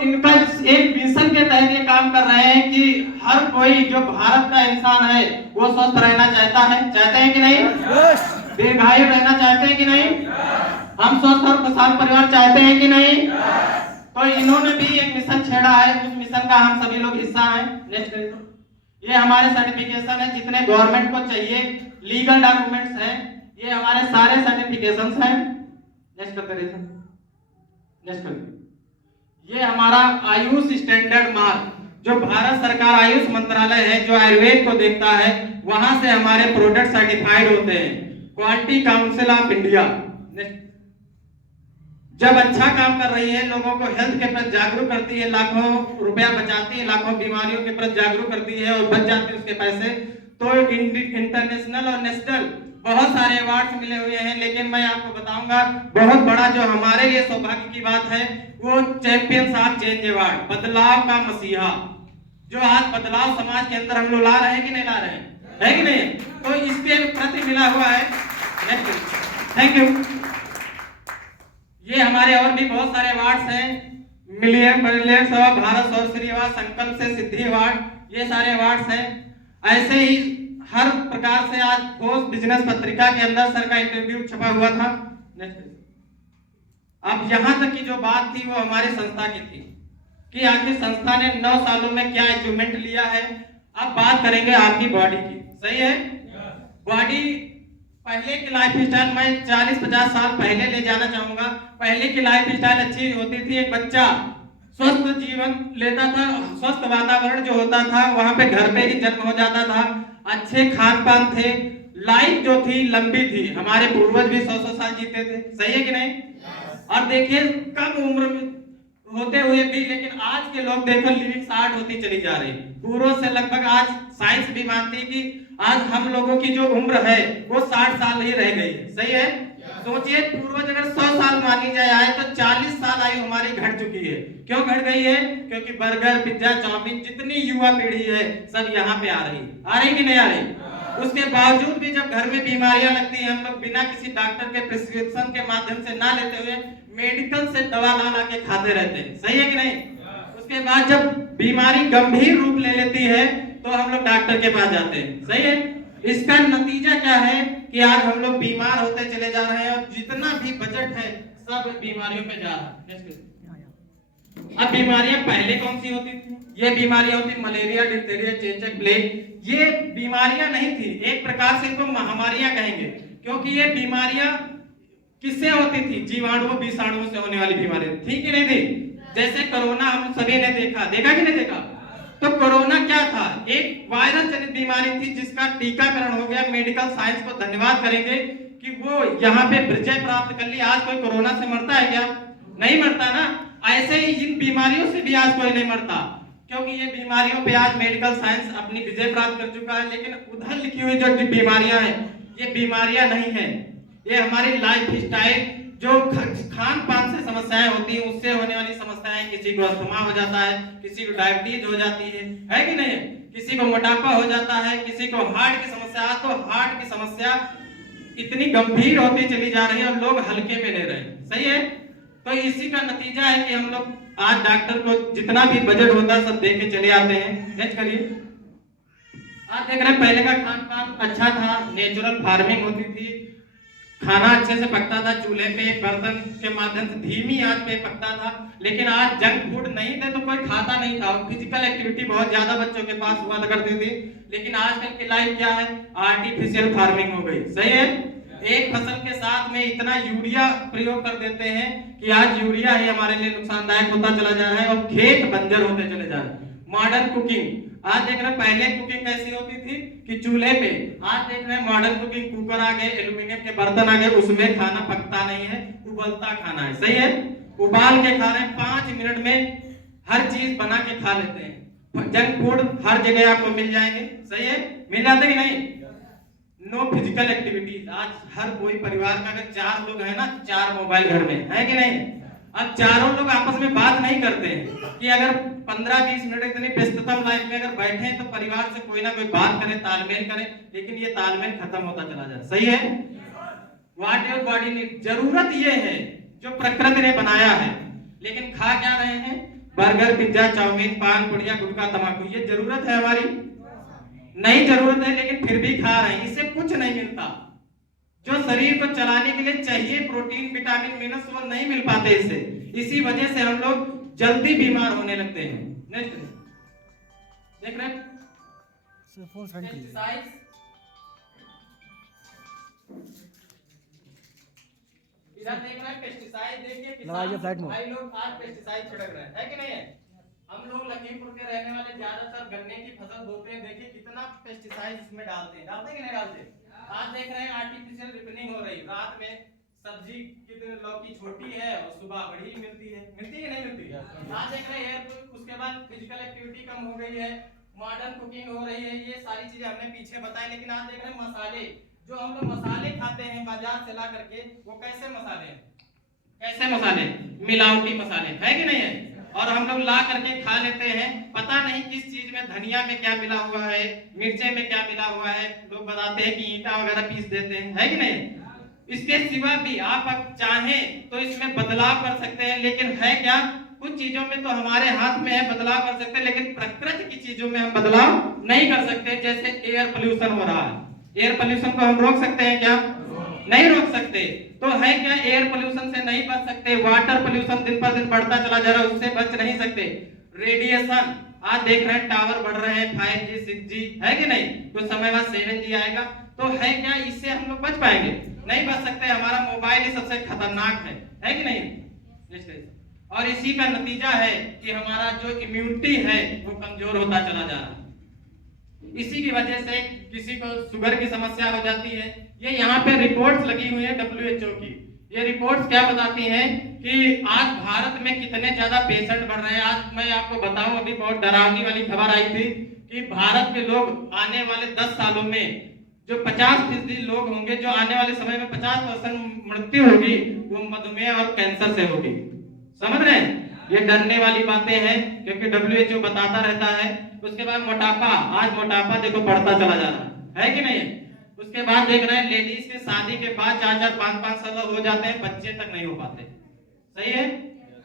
इनका एक मिशन के तहत ये काम कर रहे हैं कि हर कोई जो भारत का इंसान है वो स्वस्थ रहना चाहते हैं कि नहीं? दीर्घायु रहना चाहते हैं कि नहीं? हम स्वस्थ और खुशहाल परिवार चाहते हैं कि नहीं? तो इन्होंने भी एक मिशन छेड़ा है, उस मिशन का हम सभी लोग हिस्सा हैं। नेक्स्ट करिए। ये हमारे सर्टिफिकेशन है, जितने गवर्नमेंट को चाहिए लीगल डॉक्यूमेंट्स हैं, ये हमारे सारे सर्टिफिकेशंस हैं। नेक्स्ट करते रहिए सर, नेक्स्ट करिए। ये हमारा आयुष स्टैंडर्ड मार्क, जो भारत सरकार आयुष मंत्रालय है जो आयुर्वेद को देखता है, वहां से हमारे प्रोडक्ट सर्टिफाइड होते हैं। क्वालिटी काउंसिल ऑफ इंडिया जब अच्छा काम कर रही है, लोगों को हेल्थ के प्रति जागरूक करती है, लाखों रुपया बचाती है, लाखों बीमारियों के प्रति जागरूक करती है और बच जाते हैं उसके पैसे, तो इंटरनेशनल और नेशनल बहुत सारे अवार्ड्स मिले हुए हैं। लेकिन मैं आपको बताऊंगा बहुत बड़ा जो हमारे लिए सौभाग्य की बात है वो चैंपियंस ऑफ चेंज अवार्ड, बदलाव का मसीहा, जो आज बदलाव समाज के अंदर हम लोग ला रहे हैं कि नहीं ला रहे हैं, है कि नहीं? तो इसके प्रति मिला हुआ है। Thank you. ये हमारे और भी बहुत सारे अवार्ड्स हैं, मिलियन ब्रिलियंस अवार्ड, भारत सौर श्रीवास, संकल्प से सिद्धि अवार्ड, ये सारे अवार्ड्स हैं। ऐसे ही हर प्रकार से आज पोस्ट बिजनेस पत्रिका के अंदर सर का इंटरव्यू छपा हुआ था। अब यहाँ तक की जो बात थी वो हमारी संस्था की थी कि आखिर संस्था ने 9 सालों में क्या अचीवमेंट लिया है। अब बात करेंगे आपकी बॉडी की, सही है? बॉडी पहले की लाइफ स्टाइल मैं 40-50 साल पहले ले जाना चाहूंगा। पहले की लाइफ स्टाइल अच्छी होती थी, एक बच्चा स्वस्थ जीवन लेता था, स्वस्थ वातावरण जो होता था वहां पे घर पे ही जन्म हो जाता था, अच्छे खान पान थे, लाइफ जो थी लंबी थी, हमारे पूर्वज भी 100-100 साल जीते थे, सही है कि नहीं? और देखिए कम उम्र में होते हुए भी, लेकिन आज के लोग देखो लिविंग 60 होती चली जा रही, पूर्व से लगभग आज साइंस भी मानती है कि आज हम लोगों की जो उम्र है वो 60 साल ही रह गई है, सही है? सोचिए पूर्वज अगर 100 साल मानी जाए तो 40 साल आयु हमारी घट चुकी है। क्यों घट गई है? क्योंकि बर्गर, पिज्जा, चाउमीन, जितनी युवा पीढ़ी है सब यहाँ पे आ रही कि नहीं आ रही? उसके बावजूद भी जब घर में बीमारियां लगती है, हम लोग बिना किसी डॉक्टर के प्रिस्क्रिप्शन के माध्यम से ना लेते हुए मेडिकल से दवा ला के खाते रहते हैं, सही है कि नहीं? उसके बाद जब बीमारी गंभीर रूप ले लेती है तो हम लोग डॉक्टर के पास जाते हैं, सही है? इसका नतीजा क्या है कि आज हम लोग बीमार होते चले जा रहे हैं और जितना भी बजट है सब बीमारियों पे जा रहा है। अब बीमारियां पहले कौन सी होती थी? ये बीमारियां होती मलेरिया, डिप्थीरिया, चेचक, प्लेग। ये बीमारियां नहीं थी, एक प्रकार से इनको महामारियां कहेंगे, क्योंकि ये बीमारियां किससे होती थी? जीवाणुओं, विषाणुओं से होने वाली बीमारियां थी कि नहीं थी? जैसे कोरोना हम सभी ने देखा कि नहीं देखा? तो कोरोना क्या था? एक वायरस जनित बीमारी थी जिसका टीकाकरण हो गया। मेडिकल साइंस को धन्यवाद करेंगे कि वो यहाँ पे विजय प्राप्त कर ली। आज कोई कोरोना से मरता है क्या? नहीं मरता ना। ऐसे ही इन बीमारियों से भी आज कोई नहीं मरता, क्योंकि ये बीमारियों पे आज मेडिकल साइंस अपनी विजय प्राप्त कर चुका है। लेकिन उधर लिखी हुई जो बीमारियां हैं ये बीमारियां नहीं है, ये हमारी लाइफ स्टाइल, जो खान पान से समस्याएं होती हैं उससे होने वाली समस्याएं। किसी को अस्थमा हो जाता है, किसी को डायबिटीज हो जाती है कि नहीं? किसी को मोटापा हो जाता है, किसी को हार्ट की समस्या। तो हार्ट की समस्या इतनी गंभीर होती चली जा रही है और लोग हल्के में ले रहे हैं, सही है? तो इसी का नतीजा है कि हम लोग आज डॉक्टर को जितना भी बजट होता है सब दे के चले आते हैं। नेक्स्ट करिए। आज देख रहे हैं पहले का खान पान अच्छा था, नेचुरल फार्मिंग होती थी, खाना अच्छे से पकता था, चूल्हे पे बर्तन के माध्यम से धीमी आंच पे पकता था। लेकिन आज जंक फूड नहीं थे तो कोई खाता नहीं था। फिजिकल एक्टिविटी बहुत ज्यादा बच्चों के पास हुआ करती थी। लेकिन आजकल की लाइफ क्या है? आर्टिफिशियल फार्मिंग हो गई, सही है? एक फसल के साथ में इतना यूरिया प्रयोग कर देते हैं कि आज यूरिया ही हमारे लिए नुकसानदायक होता चला जा रहा है और खेत बंजर होते चले जा रहे हैं। मॉडर्न कुकिंग, आज देख रहे हैं पहले कुकिंग कैसी होती थी कि चूल्हे पे। आज देख रहे हैं मॉडर्न कुकिंग, कुकर आ गए, एल्यूमिनियम के बर्तन आ गए, उसमें खाना पकता नहीं है, उबलता खाना है, सही है? उबाल के खा रहे हैं, 5 मिनट में हर चीज बना के खा लेते हैं। जंक फूड हर जगह आपको मिल जाएंगे, सही है? मिल जाते कि नहीं? No physical activities. आज हर कोई परिवार का अगर 4 लोग है ना, 4 मोबाइल घर में है कि नहीं? अब चारों लोग आपस में बात नहीं करते हैं कि अगर 15-20 मिनट इतनी व्यस्ततम लाइफ में अगर बैठे हैं तो परिवार से कोई ना कोई बात करें, तालमेल करें। लेकिन ये तालमेल खत्म होता चला जा रहा है, सही है? व्हाट योर बॉडी नीड, जरूरत ये है जो प्रकृति ने बनाया है, लेकिन खा क्या रहे हैं? बर्गर, पिज्जा, चाउमीन, पान, पुड़िया, गुटखा, तम्बाकू, ये जरूरत है हमारी? नहीं जरूरत है, लेकिन फिर भी खा रहे हैं। इससे कुछ नहीं मिलता। जो शरीर को चलाने के लिए चाहिए प्रोटीन, विटामिन, मिनरल्स, वो नहीं मिल पाते इससे। इसी वजह से हम लोग जल्दी बीमार होने लगते हैं। नेक्स्ट देख रहे हैं पेस्टिसाइड्स। इधर देख रहे हैं पेस्टिसाइड, देखिए किसान भाई लोग आज पेस्टिसाइड छिड़क रहे हैं, है कि नहीं है? हम लोग लखीमपुर के रहने वाले ज्यादातर गन्ने की फसल बोते हैं, देखिए कितना पेस्टिसाइड इसमें डालते हैं कि नहीं डालते? आज देख रहे हैं आर्टिफिशियल रिपनिंग हो रही, रात में सब्जी की लौकी छोटी है और सुबह बड़ी मिलती है, मिलती है नहीं मिलती? आज देख रहे हैं उसके बाद फिजिकल एक्टिविटी कम हो गई है, मॉडर्न कुकिंग हो रही है, ये सारी चीजें हमने पीछे बताई। लेकिन आज देख रहे हैं मसाले, जो हम लोग मसाले खाते हैं बाजार से ला करके, वो कैसे मसाले हैं? कैसे मसाले? मिलावटी मसाले, है कि नहीं है? और हम लोग ला करके खा लेते हैं, पता नहीं किस चीज में, धनिया में क्या मिला हुआ है, मिर्चे में क्या मिला हुआ है। लोग बताते हैं कि ईंटा वगैरह पीस देते हैं, है कि नहीं? इसके सिवा भी आप चाहें तो इसमें बदलाव कर सकते हैं, लेकिन है क्या, कुछ चीजों में तो हमारे हाथ में है, बदलाव कर सकते हैं, लेकिन प्रकृति की चीजों में हम बदलाव नहीं कर सकते। जैसे एयर पोल्यूशन हो रहा है, एयर पोल्यूशन को हम रोक सकते हैं क्या? नहीं रोक सकते। तो है क्या, एयर पोल्यूशन से नहीं बच सकते। वाटर पोल्यूशन दिन पर दिन बढ़ता चला जा रहा है, उससे बच नहीं सकते। रेडिएशन, आज देख रहे हैं टावर बढ़ रहे हैं, 5G 6G, है कि नहीं? कुछ समय बाद 7G आएगा। तो है क्या, इससे हम लोग बच पाएंगे? नहीं बच सकते। हमारा मोबाइल ही सबसे खतरनाक है कि नहीं? और इसी का नतीजा है कि हमारा जो इम्यूनिटी है वो कमजोर होता चला जा रहा है। इसी की वजह से किसी को शुगर की समस्या हो जाती है। ये यहाँ पे रिपोर्ट्स लगी हुई है WHO की। ये रिपोर्ट्स क्या बताती हैं कि आज भारत में कितने ज्यादा पेशेंट बढ़ रहे हैं। आज मैं आपको बताऊं, अभी बहुत डरावनी वाली खबर आई थी कि भारत के लोग आने वाले 10 सालों में जो 50% लोग होंगे, जो आने वाले समय में 50% मृत्यु होगी, वो मधुमेह और कैंसर से होगी। समझ रहे हैं? ये डरने वाली बातें हैं, क्योंकि WHO बताता रहता है। उसके बाद मोटापा, आज मोटापा देखो बढ़ता चला जा रहा है कि नहीं? उसके बाद देख रहे हैं लेडीज के शादी के बाद 4-4, 5-5 साल हो जाते हैं, बच्चे तक नहीं हो पाते। सही है?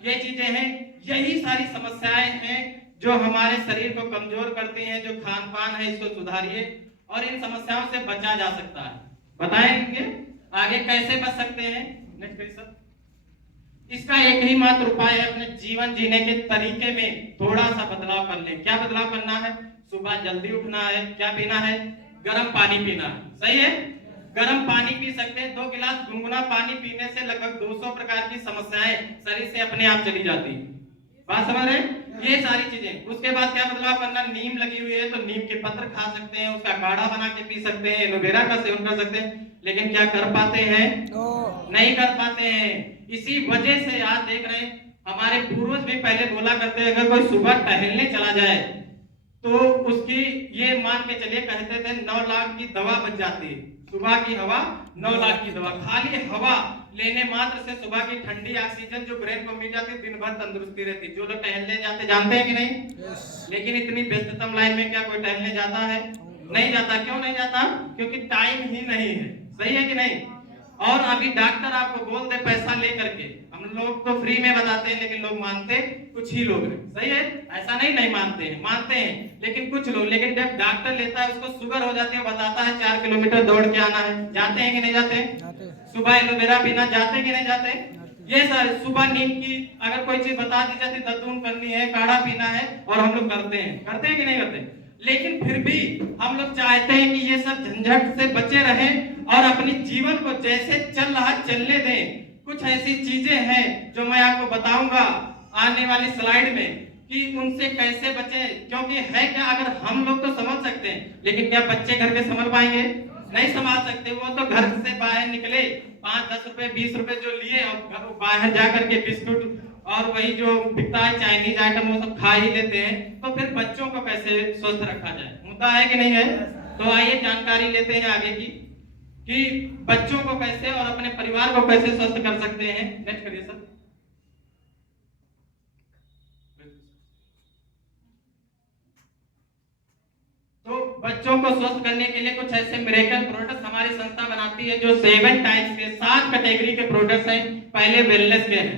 ये चीजें हैं, यही सारी समस्याएं हैं जो हमारे शरीर को कमजोर करती हैं। जो खान पान है इसको सुधारिए और इन समस्याओं से बचा जा सकता है। बताएंगे आगे कैसे बच सकते हैं। नेक्स्ट सर, इसका एक ही मात्र उपाय है, अपने जीवन जीने के तरीके में थोड़ा सा बदलाव कर लें। क्या बदलाव करना है? सुबह जल्दी उठना है, क्या पीना है? गर्म पानी पीना है। सही है? गर्म पानी पी सकते हैं। 2 गिलास गुनगुना पानी पीने से लगभग 200 प्रकार की समस्याएं शरीर से अपने आप चली जाती है। बात समझ रहे हैं? ये सारी चीजें। उसके बाद क्या बदलाव करना? नीम लगी हुई है तो नीम के पत्र खा सकते हैं, उसका काढ़ा बना के पी सकते हैं, एलोवेरा का सेवन कर सकते हैं। लेकिन क्या कर पाते हैं? नहीं कर पाते हैं। इसी वजह से आज देख रहे हैं हमारे पूर्वज भी पहले बोला करते हैं, अगर कोई सुबह टहलने चला जाए तो उसकी ये मान के चलिए, कहते थे 9 लाख की दवा बच जाती है। सुबह की हवा 9 लाख की दवा। खाली हवा लेने मात्र से सुबह की ठंडी ऑक्सीजन जो ब्रेन को मिल जाती है, दिन भर तंदुरुस्ती रहती है। जो लोग टहलने जाते जानते हैं कि नहीं? लेकिन इतनी व्यस्ततम लाइन में क्या कोई टहलने जाता है? नहीं जाता। क्यों नहीं जाता? क्योंकि टाइम ही नहीं है। सही है कि नहीं? और अभी डॉक्टर आपको बोल दे पैसा ले करके, हम लोग तो फ्री में बताते हैं, लेकिन लोग मानते कुछ ही लोग हैं। सही है? ऐसा नहीं मानते हैं, मानते हैं लेकिन कुछ लोग। लेकिन जब डॉक्टर लेता है, उसको शुगर हो जाती है, बताता है 4 किलोमीटर दौड़ के आना है, जाते हैं कि नहीं जाते? सुबह एलोवेरा पीना, जाते कि नहीं जाते? ये सारे सुबह नीम की अगर कोई चीज बता दी जाती, दतून करनी है, काढ़ा पीना है, और हम लोग करते हैं कि नहीं करते? लेकिन फिर भी हम लोग चाहते हैं कि ये सब झंझट से बचे रहें और अपनी जीवन को जैसे चल रहा चलने दें। कुछ ऐसी चीजें हैं जो मैं आपको बताऊंगा आने वाली स्लाइड में कि उनसे कैसे बचें। क्योंकि है क्या, अगर हम लोग तो समझ सकते हैं, लेकिन क्या बच्चे घर के संभल पाएंगे? नहीं संभाल सकते। वो तो घर से बाहर निकले, 5-10 रुपए 20 रुपए जो लिए और बाहर जाकर के बिस्कुट और वही जो बिकता है चाइनीज आइटम वो सब खा ही लेते हैं। तो फिर बच्चों को कैसे स्वस्थ रखा जाए? मुद्दा है कि नहीं है? तो आइए जानकारी लेते हैं आगे की कि बच्चों को कैसे और अपने परिवार को कैसे स्वस्थ कर सकते हैं। नेक्स्ट करिए सर। तो बच्चों को स्वस्थ करने के लिए कुछ ऐसे मिरेकल प्रोडक्ट्स हमारी संस्था बनाती है जो 7 टाइप्स के 7 कैटेगरी के प्रोडक्ट्स हैं। पहले वेलनेस के हैं,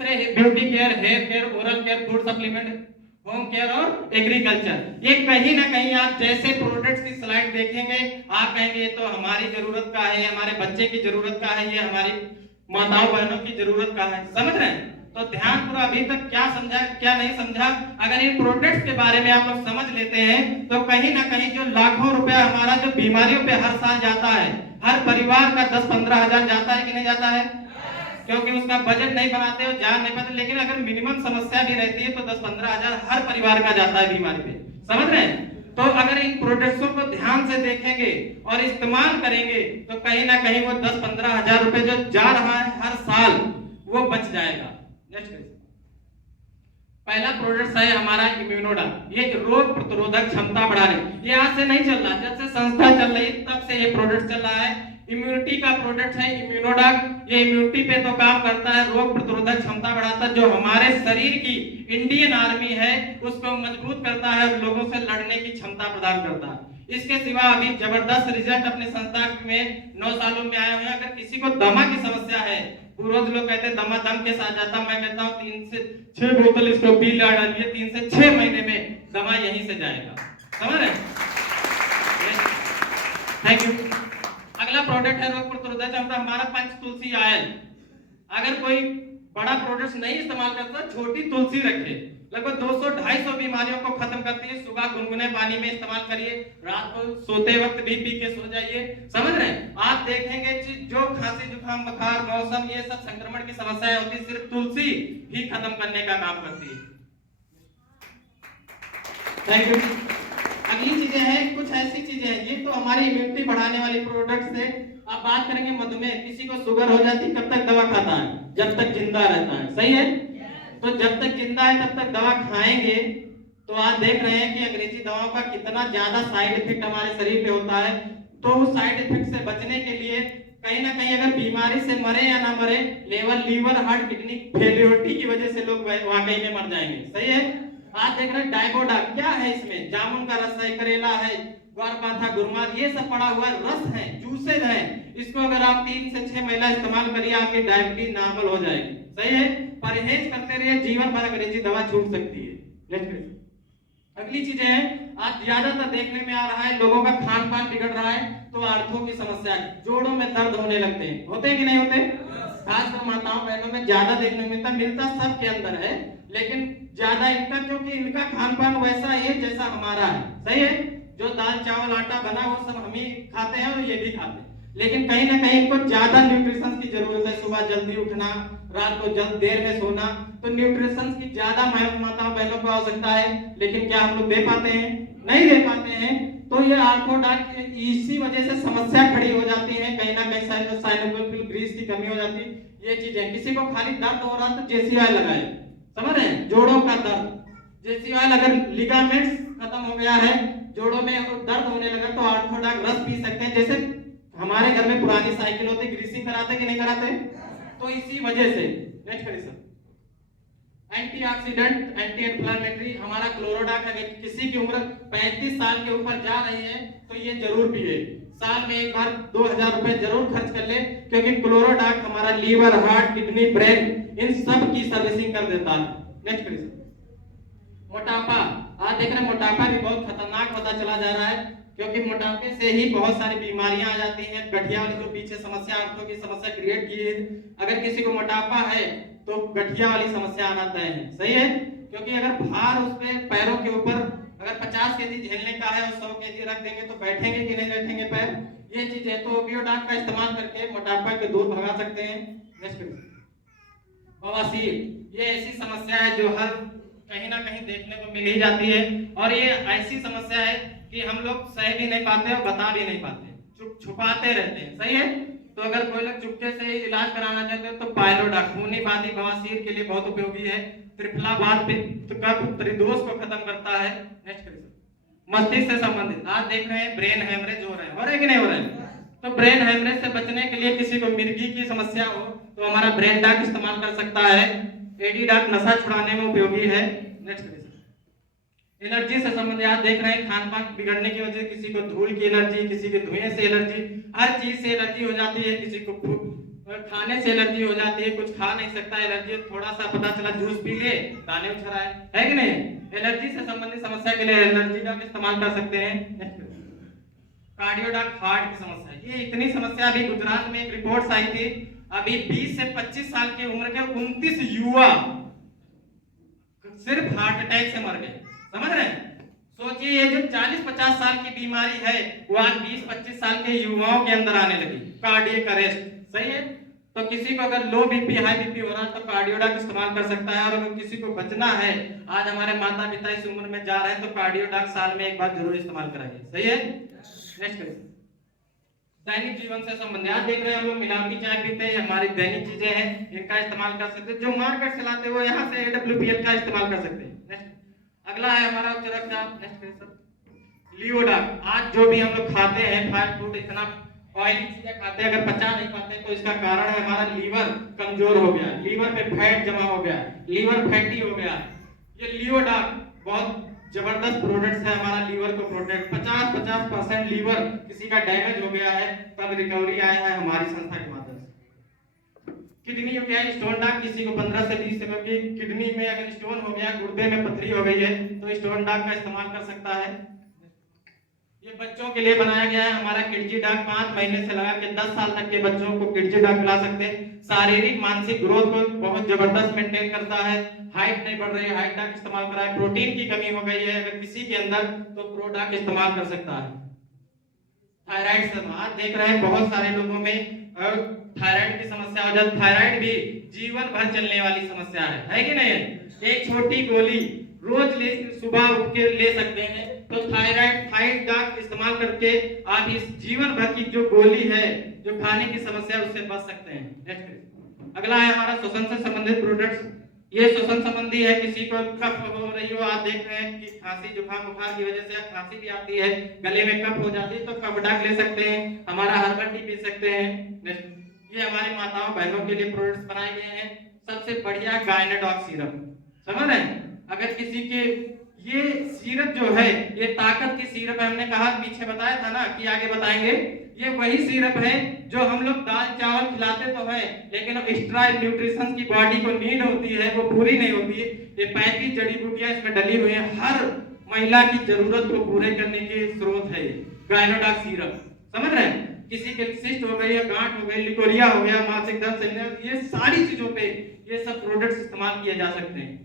दूसरे beauty care, hair care, oral care, food supplement, home care और एग्रीकल्चर। ये कहीं ना कहीं आप जैसे प्रोडक्ट्स की स्लाइड देखेंगे आप कहेंगे ये तो हमारी जरूरत का है, हमारे बच्चे की जरूरत का है, ये हमारी माताओं बहनों की जरूरत का है। समझ रहे हैं? तो ध्यान पूरा अभी तक क्या समझा क्या नहीं समझा, अगर इन प्रोडक्ट्स के बारे में आप लोग समझ लेते हैं तो कहीं ना कहीं जो लाखों रुपया हमारा जो बीमारियों पे हर साल जाता है, हर परिवार का 10-15 हजार जाता है कि नहीं जाता है? क्योंकि उसका बजट नहीं बनाते हो, जान नहीं पाते, लेकिन अगर मिनिमम समस्या भी रहती है तो 10-15 हजार हर परिवार का जाता है बीमारी पे। समझ रहे हैं? तो अगर इन प्रोडक्ट्सों को ध्यान से देखेंगे और इस्तेमाल करेंगे तो कहीं ना कहीं वो 10-15 हजार रुपए जो जा रहा है हर साल वो बच जाएगा। नेक्स्ट पहला प्रोडक्ट है हमारा इम्यूनोडा, ये रोग प्रतिरोधक क्षमता बढ़ाने, ये आज से नहीं चल रहा, जब से संस्था चल रही तब से ये प्रोडक्ट चल रहा है। इम्यूनिटी का प्रोडक्ट है इम्यूनोडा, ये इम्यूनिटी पे तो काम करता है, रोग प्रतिरोधक क्षमता बढ़ाता है, जो हमारे शरीर की इंडियन आर्मी है उसको मजबूत करता है और लोगों से लड़ने की क्षमता प्रदान करता है। इसके सिवा अभी जबरदस्त रिजल्ट अपने संस्था में 9 सालों में आए हुए हैं। अगर किसी को दमा की समस्या है, पूर्वज लोग कहते हैं दमा दम के साथ जाता, मैं कहता हूँ 3 से 6 बोतल इसको पी डालिए, 3 से 6 महीने में दमा यहीं से जाएगा। समझ रहे? Thank you. अगला प्रोडक्ट है रोग प्रतिरोधक क्षमता, हमारा पंच तुलसी आयल। अगर कोई बड़ा प्रोडक्ट नहीं इस्तेमाल करता, छोटी तुलसी रखे, लगभग 200-250 बीमारियों को खत्म करती है। सुबह गुनगुने पानी में इस्तेमाल करिए, रात को सोते वक्त भी पी के सो जाइए। समझ रहे हैं? आप देखेंगे जो खांसी जुकाम बुखार मौसम ये सब संक्रमण की समस्याएं होती है, सिर्फ तुलसी ही खत्म करने का काम करती है। Thank you. अगली चीजें हैं, कुछ ऐसी चीजें हैं, ये तो हमारी इम्यूनिटी बढ़ाने वाली प्रोडक्ट्स है। अब बात करेंगे मधुमेह, किसी को शुगर हो जाती है कब तक दवा खाता है? जब तक जिंदा रहता है। सही है? तो जब तक जिंदा है तब तक दवा खाएंगे। तो आज देख रहे हैं कि अंग्रेजी दवाओं का कितना ज्यादा साइड इफेक्ट हमारे शरीर पे होता है। तो उस साइड इफेक्ट से बचने के लिए कहीं ना कहीं अगर बीमारी से मरे या ना मरे, लीवर हार्ट किडनी फेलियोरिटी की वजह से लोग वाकई में मर जाएंगे। सही है? आज देख रहे हैं डायगोडा, क्या है इसमें? जामुन का रस है, करेला है, ग्वारपाठा, गुरमार, ये सब पड़ा हुआ रस है, जूसेज है। इसको अगर आप 3 से 6 महीना इस्तेमाल करिए आपकी डायबिटीज नॉर्मल हो जाएगी। सही है? परहेज करते रहिए, जीवन भर अंग्रेजी दवा छूट सकती है। अगली चीजें हैं, आज ज्यादातर देखने में आ रहा है लोगों का खान पान बिगड़ रहा है, तो आंखों की समस्या, जोड़ों में दर्द होने लगते हैं, होते हैं कि नहीं होते? खासकर माताओं बहनों में ज्यादा देखने में मिलता सबके अंदर है, लेकिन ज्यादा इनका, क्योंकि इनका खान पान वैसा है जैसा हमारा है। सही है? जो दाल चावल आटा बना वो सब हम ही खाते हैं और ये भी खाते हैं, लेकिन कहीं ना कहीं इनको ज्यादा न्यूट्रिशन की जरूरत है। सुबह जल्दी उठना, रात को देर में सोना, तो न्यूट्रिशन की ज्यादा माताओं बहनों को आवश्यकता है, लेकिन क्या हम लोग दे पाते हैं? नहीं दे पाते हैं। तो ये आर्थोडाक इसी वजह से समस्या खड़ी हो जाती है, कहीं ना कहीं साइनोवियल ग्रीस की कमी हो जाती है। ये चीजें, किसी को खाली दर्द हो रहा तो जेसीआई लगाए। समझ रहे हैं? जोड़ों का दर्द, जेसीआई अगर लिगामेंट्स खत्म हो गया है, जोड़ों में दर्द होने लगा तो आर्थोडाक रस पी सकते हैं। जैसे हमारे घर में पुरानी साइकिल होती, ग्रीसिंग कराते कि नहीं कराते? तो इसी वजह से। नेक्स्ट करिए सर। एंटीऑक्सीडेंट, एंटी इन्फ्लेमेटरी, हमारा क्लोरोडाक है। किसी की उम्र 35 साल के ऊपर जा रही है तो ये जरूर पिए, साल में एक बार 2000 रुपए जरूर खर्च कर ले, क्योंकि क्लोरोडाक हमारा लीवर हार्ट किडनी ब्रेन इन सब की सर्विसिंग कर देता है। नेक्स्ट करिए सर। मोटापा, आज देख रहे हैं मोटापा भी बहुत खतरनाक होता चला जा रहा है, क्योंकि मोटापे से ही बहुत सारी बीमारियां आ जाती हैं। गठिया वाली जो पीछे समस्या, आंखों की समस्या क्रिएट की है, अगर किसी को मोटापा है तो गठिया वाली समस्या आना तय है। सही है? क्योंकि अगर भार उस पे पैरों के ऊपर अगर 50 केजी झेलने का है और 100 केजी रख देंगे तो बैठेंगे कि नहीं बैठेंगे पैर? ये चीज है। तो ओपियोडाक का इस्तेमाल करके मोटापा को दूर भगा सकते हैं। बवासीर, ये ऐसी समस्या है जो हर कहीं ना कहीं देखने को मिल ही जाती है, और ये ऐसी समस्या है कि हम लोग सह भी नहीं पाते और बता भी नहीं पाते, छुपाते रहते हैं। सही है? तो अगर कोई लोग चुपके से इलाज कराना चाहते हैं तो पायलोडाक खूनी बादी बवासीर के लिए बहुत उपयोगी है। त्रिफलावात पित्त कफ त्रिदोष को खत्म करता है। नेक्स्ट करिए सर। मस्तिष्क से संबंधित, आज देख रहे हैं ब्रेन हेमरेज हो रहे हैं कि नहीं हो रहे हैं? तो ब्रेन हेमरेज से बचने के लिए किसी को मिर्गी की समस्या हो तो हमारा ब्रेन डाक इस्तेमाल कर सकता है। एडी-डाक नशा छुड़ाने में उपयोगी है। नेक्स्ट करिए सर। एलर्जी से संबंधित, आप देख रहे हैं खान पान बिगड़ने की वजह से किसी को धूल की एलर्जी, किसी के धुएं से एलर्जी, हर चीज से एलर्जी हो जाती है। किसी को खाने से एलर्जी हो जाती है, कुछ खा नहीं सकता, एलर्जी थोड़ा सा पता चला जूस पी ले दाने उछल रहा है कि नहीं। एलर्जी से संबंधित समस्या के लिए एलर्जी का इस्तेमाल कर सकते हैं। कार्डियोडाक हार्ट की समस्या, ये इतनी समस्या अभी गुजरात में एक रिपोर्ट आई थी, अभी 20 से 25 साल की उम्र के 29 युवा सिर्फ हार्ट अटैक से मर गए। समझ रहे हैं? सोचिए ये जो 40-50 साल की बीमारी है वो आज 20-25 साल के युवाओं के अंदर आने लगी, कार्डियक अरेस्ट। सही है? तो किसी को अगर लो बीपी हाई बीपी हो रहा है तो कार्डियोडाक इस्तेमाल कर सकता है। और अगर किसी को बचना है, आज हमारे माता पिता इस उम्र में जा रहे हैं तो कार्डियोडाक साल में एक बार जरूर इस्तेमाल कराइए। सही है? नेक्स्ट क्वेश्चन, दैनिक जीवन से संबंधित। आज देख रहे हैं हम लोग मिलावटी चाय पीते हैं, हमारी दैनिक चीजें हैं, इनका इस्तेमाल कर सकते हैं। जो मार्केट से लाते हैं वो यहाँ से AWPL का इस्तेमाल कर सकते हैं। नेक्स्ट अगला है हमारा उच्च रक्तचाप। नेक्स्ट क्वेश्चन, लियोडाक। आज जो भी हम लोग खाते हैं फास्ट फूड, इतना ऑयली चीजें खाते हैं, अगर पचा नहीं पाते तो इसका कारण है हमारा लीवर कमजोर हो गया, लीवर पे फैट जमा हो गया, लीवर फैटी हो गया। ये लियोडाक बहुत जबरदस्त प्रोडक्ट्स है, हमारा लीवर को प्रोटेक्ट। 50% लीवर किसी का डैमेज हो गया है, तब रिकवरी आया है हमारी संस्था के माध्यम से। किडनी हो गया स्टोन डाक, किसी को 15 से 20 mm की किडनी में अगर स्टोन हो गया, गुर्दे में पथरी हो गई है तो स्टोन डाक का इस्तेमाल कर सकता है। ये बच्चों के लिए बनाया गया है हमारा किडजी डाक, 5 महीने से लगा के 10 साल तक के बच्चों को किडजी डाक पिला सकते हैं। शारीरिक मानसिक ग्रोथ को बहुत जबरदस्त मेंटेन करता है, हाइट नहीं बढ़ रही है, हाइट डाक इस्तेमाल करा है। प्रोटीन की कमी हो गई है अगर किसी के अंदर तो प्रो डाक इस्तेमाल कर सकता है। थायराइड से आज देख रहे हैं बहुत सारे लोगों में थायराइड की समस्या हो जाती है। थायराइड भी जीवन भर चलने वाली समस्या है कि नहीं? एक छोटी गोली रोज ले, सुबह उठ के ले सकते हैं, तो थायराइड डाक इस्तेमाल करके आप इस जीवन भर की जो गोली है, जो खाने की समस्या, उससे बच सकते हैं। नेक्स्ट अगला है हमारा श्वसन से संबंधित प्रोडक्ट्स। ये श्वसन संबंधी है, किसी को कफ हो रही हो, आप देख रहे हैं कि खांसी जुकाम बुखार की वजह से खांसी भी आती है, गले में कफ हो जाती है, तो कफ डाक ले सकते हैं, हमारा हर्बल टी पी सकते हैं। ये हमारी माताओं बहनों के लिए प्रोडक्ट्स बनाए गए हैं। सबसे बढ़िया गायनाडॉक सिरप, समझ रहे हैं? अगर किसी के ये सिरप जो है ये ताकत की सिरप है, हमने कहा पीछे बताया था ना कि आगे बताएंगे। ये वही सिरप है जो हम लोग दाल चावल खिलाते तो हैं, लेकिन एक्स्ट्रा न्यूट्रिशन की बॉडी को नीड होती है वो पूरी नहीं होती है। ये 35 जड़ी बूटियां इसमें डली हुई है, हर महिला की जरूरत को पूरे करने के स्रोत है गायनाडॉक सिरप। समझ रहे हैं? किसी के सिस्ट हो गई है, गांठ हो गई, लिकोरिया हो गया, मासिक धर्म से, ये सारी चीजों पे ये सब प्रोडक्ट्स इस्तेमाल किए जा सकते हैं।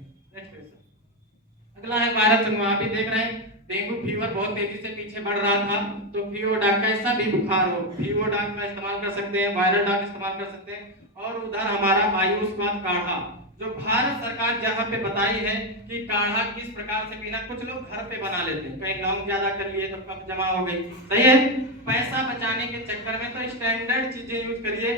अगला है वायरल संक्रमण। आप भी देख रहे हैं डेंगू फीवर बहुत तेजी से पीछे बढ़ रहा था, तो फीवरडाक का ऐसा भी बुखार हो, फीवरडाक का इस्तेमाल कर सकते हैं, वायरल डाक इस्तेमाल कर सकते हैं। और उधर हमारा आयुष्मान काढ़ा, जो भारत सरकार जहां पे बताई है कि काढ़ा किस प्रकार से पीना। कुछ लोग घर पे बना लेते हैं, कहीं लौंग ज्यादा कर लिए तो कफ जमा हो गई। सही है? पैसा बचाने के चक्कर में तो स्टैंडर्ड चीजें यूज करिए।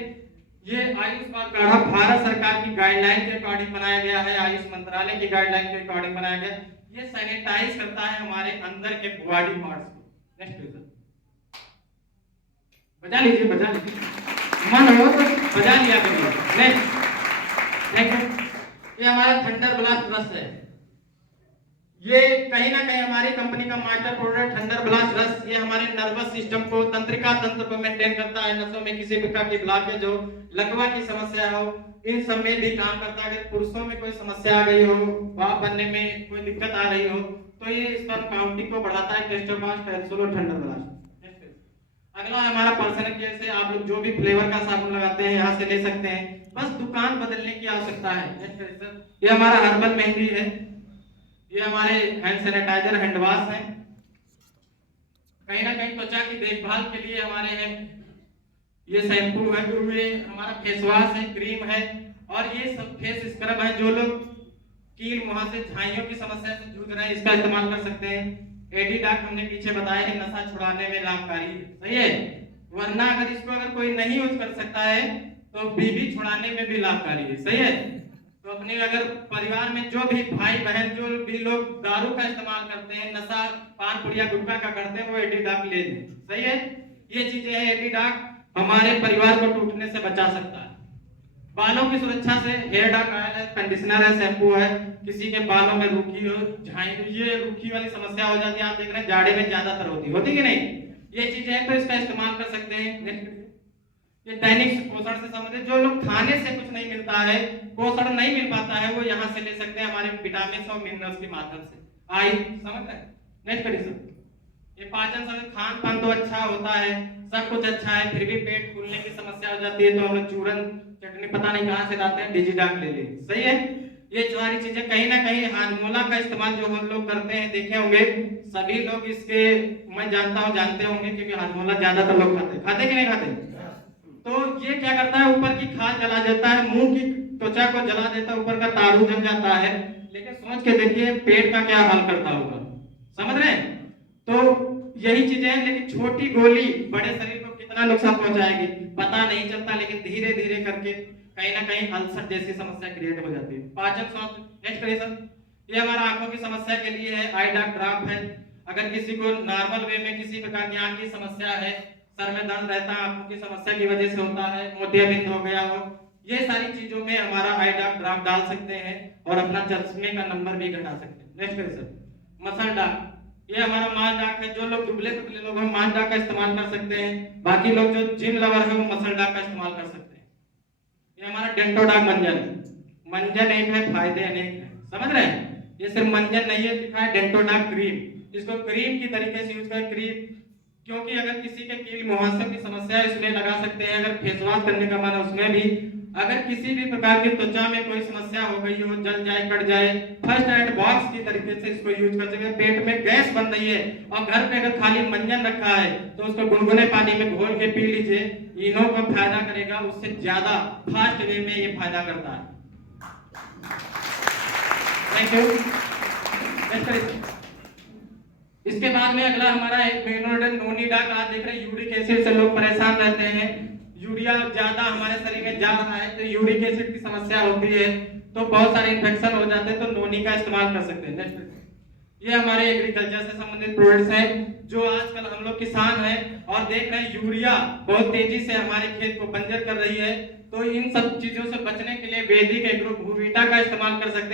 ये आयुष्मान काढ़ा भारत सरकार की गाइडलाइन के अकॉर्डिंग बनाया गया है, आयुष मंत्रालय की गाइडलाइन के अकॉर्डिंग बनाया गया। ये सैनिटाइज करता है हमारे अंदर के बॉडी पार्ट्स को। नेक्स्ट क्वेश्चन, बजा लीजिए, बजा लीजिए, मन हो तो बजा लिया करिए। नेक्स्ट ये हमारा थंडर ब्लास्ट रस है। ये कहीं ना कहीं हमारी कंपनी का मास्टर प्रोडक्ट थंडर ब्लास्ट रस, ये हमारे नर्वस सिस्टम को, तंत्रिका तंत्र को मेंटेन करता है। नसों में किसी प्रकार की ब्लॉकेज हो, लकवा की समस्या हो, इन सब में भी काम करता है। अगर पुरुषों में कोई समस्या आ गई हो, बाप बनने में कोई दिक्कत आ रही हो, तो ये स्पर्म काउंटिंग को बढ़ाता है। टेस्टोपास्ट कैप्सूल और थंडर ब्लास्ट। अगला हमारा पर्सनल केयर से आप लोग जो भी फ्लेवर का साबुन लगाते हैं यहाँ से ले सकते हैं, बस दुकान बदलने की आवश्यकता है। ये हमारा हर्बल मेहंदी है, ये हमारे हैंड सैनिटाइजर हैंड वॉश है। कहीं ना कहीं त्वचा की देखभाल के लिए हमारे हैं, ये शैम्पू है, ये हमारा फेस वॉश है, क्रीम है, और ये सब फेस स्क्रब है। जो लोग कील मुहासे झाइयों की समस्या से जूझ रहे हैं, इसका इस्तेमाल कर सकते हैं। एडिडाक हमने पीछे बताया है, नशा छुड़ाने में लाभकारी है। सही है? वरना अगर इसको अगर कोई नहीं यूज कर सकता है तो बीवी छुड़ाने में भी लाभकारी है। सही है? तो अपने अगर परिवार में जो भी भाई बहन जो भी लोग दारू का इस्तेमाल करते हैं, नशा पान पुड़िया गुटखा का करते हैं, वो एडिडाक ले लें। सही है? ये चीजें हैं, एडिडाक हमारे परिवार को टूटने से बचा सकता है। बालों की सुरक्षा से हेयर डाक ऑयल है, कंडीशनर है, शैम्पू है। किसी के बालों में रूखी हो, ये रूखी वाली समस्या हो जाती है, आप देख रहे हैं जाड़े में ज्यादातर होती कि नहीं? ये चीजें हैं तो इसका इस्तेमाल कर सकते हैं। कि दैनिक पोषण से संबंधित जो लोग खाने से कुछ नहीं मिलता है, पोषण नहीं मिल पाता है, वो यहाँ से ले सकते हैं हमारे विटामिन और मिनरल्स के माध्यम से। आई समझ रहे हैं? नेक्स्ट करिए सर। ये पाचन समय खान पान तो अच्छा होता है, सब कुछ अच्छा है, फिर भी पेट फूलने की समस्या हो जाती है, तो हम लोग चूरन चटनी पता नहीं कहाँ से लाते हैं, डिजिडाक ले लें। सही है? ये सारी चीजें कहीं ना कहीं हाजमोला का इस्तेमाल जो हम लोग करते हैं, देखे होंगे सभी लोग इसके, मैं जानता हूँ जानते होंगे, क्योंकि हाजमोला ज्यादातर लोग खाते कि नहीं खाते? तो ये क्या करता है, ऊपर की खाल जला देता है, मुंह की त्वचा को जला देता है, ऊपर का तारू जल जाता है, लेकिन सोच के देखिए पेट का क्या हाल करता होगा। समझ रहे हैं? तो यही चीजें हैं, लेकिन छोटी गोली बड़े शरीर को कितना नुकसान पहुंचाएगी पता नहीं चलता, लेकिन धीरे धीरे करके कहीं ना कहीं अल्सर जैसी समस्या क्रिएट हो जाती है। पाचन स्वास्थ्य। नेक्स्ट करिए सर। ये हमारा आंखों की समस्या के लिए है, आई ड्रॉप है। अगर किसी को नॉर्मल वे में किसी प्रकार की आंख की समस्या है, सर में दर्द रहता है, आंखों की समस्या की वजह से होता है, मोतियाबिंद हो गया हो, ये सारी चीजों में हमारा आई ड्रॉप डाल सकते हैं और अपना चश्मे का नंबर भी घटा सकते हैं। नेक्स्ट करिए सर। मसल डाक। ये हमारा मास डाक है, जो लोग दुबले पतले लोग हैं मास डाक का इस्तेमाल कर सकते हैं, बाकी लोग जो जिम लवर है वो मसल डाक का इस्तेमाल कर सकते हैं। ये हमारा डेंटोडाक मंजन। मंजन एक है, फायदे अनेक है। समझ रहे हैं? ये सिर्फ मंजन नहीं है, लिखा है डेंटोडाक क्रीम। इसको क्रीम की तरीके से यूज करें, क्रीम, क्योंकि अगर किसी के कील मुहासे की समस्या है इसमें लगा सकते हैं, अगर फेस वॉश करने का मन है उसमें भी, अगर किसी भी प्रकार की त्वचा में कोई समस्या हो गई हो, जल जाए, कट जाए, फर्स्ट एड बॉक्स की तरीके से इसको यूज कर सकते हैं। पेट में गैस बन रही है और घर पे अगर खाली मंजन रखा है तो उसको गुनगुने पानी में घोल के पी लीजिए, इनो को फायदा करेगा, उससे ज्यादा फास्ट वे में ये फायदा करता है। Thank you. इसके बाद में अगला हमारा एक नोनी डाक। आज देख रहे हैं यूरिक एसिड से लोग परेशान रहते हैं, यूरिया ज्यादा हमारे शरीर में जा रहा है, तो यूरिक एसिड की समस्या होती है, तो बहुत सारे इन्फेक्शन हो जाते हैं, तो नोनी का इस्तेमाल कर सकते हैं। नेक्स्ट। ये हमारे एग्रीकल्चर से संबंधित प्रोडक्ट्स हैं, जो आजकल हम लोग किसान हैं और देख रहे हैं यूरिया बहुत तेजी से हमारे खेत को बंजर कर रही है, तो इन सब चीजों से बचने के लिए वैदिक एग्रो भूविटा का इस्तेमाल कर सकते हैं।